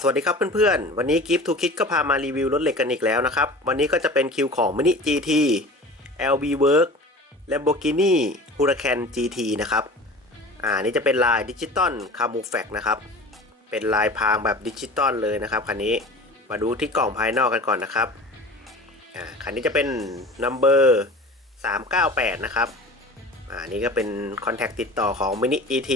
สวัสดีครับเพื่อนๆ วันนี้กิฟต์ทูคิดก็พามารีวิวรถเหล็กกันอีกแล้วนะครับ วันนี้ก็จะเป็นคิวของ Mini GT LB Work Lamborghini Huracan GT นะครับ อ่านี่จะเป็นลายดิจิตอลคามูแฟกนะครับ เป็นลายพรางแบบดิจิตอลเลยนะครับคันนี้มาดูที่กล่องภายนอกกันก่อนนะครับ อ่าคันนี้จะเป็น Number 398 นะครับ อ่านี่ก็เป็นคอนแทคติดต่อของ Mini GT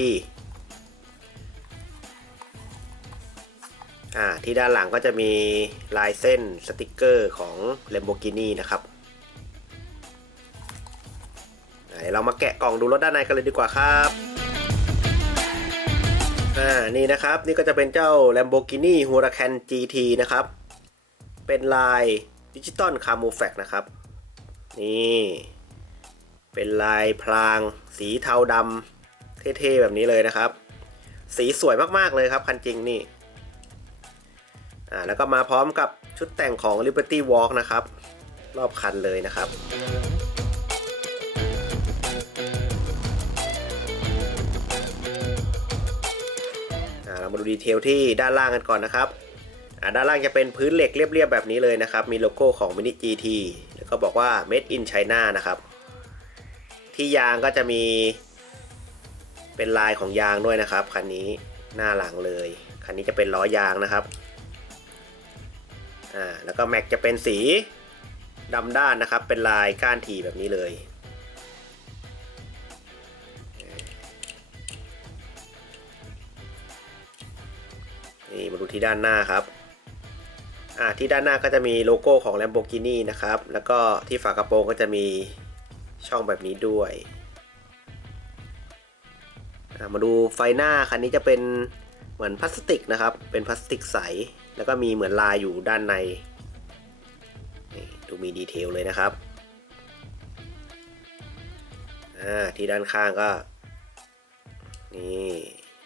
อ่าที่ด้านหลังก็จะมีลายเส้นสติกเกอร์ของ Lamborghini นะครับเดี๋ยวเรามาแกะกล่องดูรถด้านในกันเลยดีกว่าครับอ่านี่นะครับนี่ก็จะเป็นเจ้า Lamborghini Huracan GT นะครับ เป็นลายดิจิตอลคา m ูแฟกนะครับ นี่เป็นลายพรางสีเทาดำเท่ๆแบบนี้เลยนะครับ สีสวยมากๆเลยครับคันจริงนี่ อ่าแล้วก็มาพร้อมกับชุดแต่งของ Liberty Walk นะครับ รอบคันเลยนะครับเรามาดูดีเทลที่ด้านล่างกันก่อนนะครับด้านล่างจะเป็นพื้นเหล็กเรียบๆ แบบนี้เลยนะครับ มีโลโก้ของ Mini GT แล้วก็บอกว่า Made in China นะครับ ที่ยางก็จะมีเป็นลายของยางด้วยนะครับ คันนี้หน้าหลังเลย คันนี้จะเป็นล้อยางนะครับ อ่าแล้วก็แม็กจะเป็นสีดำด้านนะครับ เป็นลายก้านถี่แบบนี้เลยนี่มาดูที่ด้านหน้าครับอ่าที่ด้านหน้าก็จะมีโลโก้ของ Lamborghini นะครับ แล้วก็ที่ฝากระโปรงก็จะมีช่องแบบนี้ด้วย มาดูไฟหน้าคันนี้จะเป็น เหมือนพลาสติกนะครับ เป็นพลาสติกใส แล้วก็มีเหมือนลายอยู่ด้านใน ดูมีดีเทลเลยนะครับ ที่ด้านข้างก็ นี่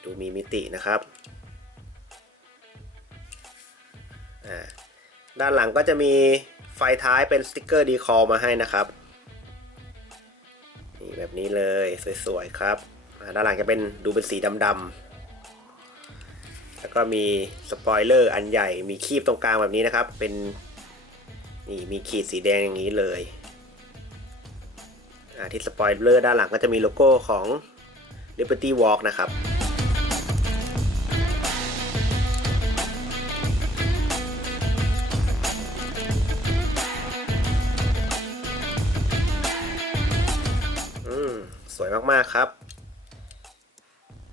ดูมีมิตินะครับ ด้านหลังก็จะมีไฟท้ายเป็นสติกเกอร์ดีคอมาให้นะครับ นี่แบบนี้เลยสวยๆครับ ด้านหลังจะเป็นดูเป็นสีดำๆ แล้วก็มีสปอยเลอร์อันใหญ่ มีคีบตรงกลางแบบนี้นะครับ เป็นนี่มีขีดสีแดงอย่างนี้เลยที่สปอยเลอร์ด้านหลังก็จะมีโลโก้ของ Liberty Walk นะครับ อืม สวยมาก ๆ ครับ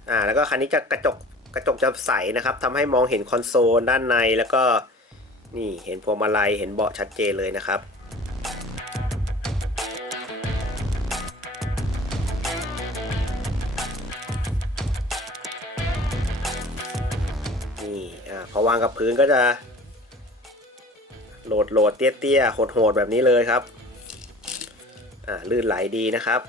อ่า แล้วก็คันนี้จะกระจก ระจกจะใสนะครับทำให้มองเห็นคอนโซลด้านในแล้วก็นี่เห็นพวงมาลัยเห็นเบาะชัดเจนเลยนะครับนี่อ่าพอวางกับพื้นก็จะโหลดโหลดเตี้ยๆโหดๆแบบนี้เลยครับอ่าลื่นไหลดีนะครับ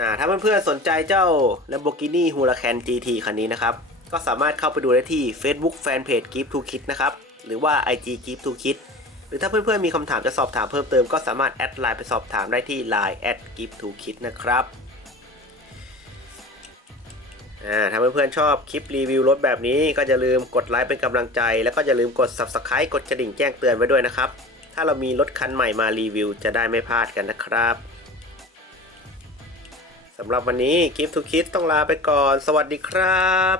อ่าถ้าเพื่อนๆสนใจเจ้า Lamborghini Huracan GT คันนี้นะครับ ก็สามารถเข้าไปดูได้ที่ Facebook Fanpage Gift to Kid นะครับ หรือว่า IG Gift to Kid หรือถ้าเพื่อนๆมีคำถามจะสอบถามเพิ่มเติมก็สามารถแอดไลน์ไปสอบถามได้ที่ Line at Gift to Kid นะครับถ้าเพื่อนๆชอบคลิปรีวิวรถแบบนี้ก็อย่าลืมกดไลค์เป็นกำลังใจ แล้วก็อย่าลืมกด Subscribe กดกระดิ่งแจ้งเตือนไว้ด้วยนะครับ ถ้าเรามีรถคันใหม่มารีวิวจะได้ไม่พลาดกันนะครับ สำหรับวันนี้คลิปทุกคิดต้องลาไปก่อน สวัสดีครับ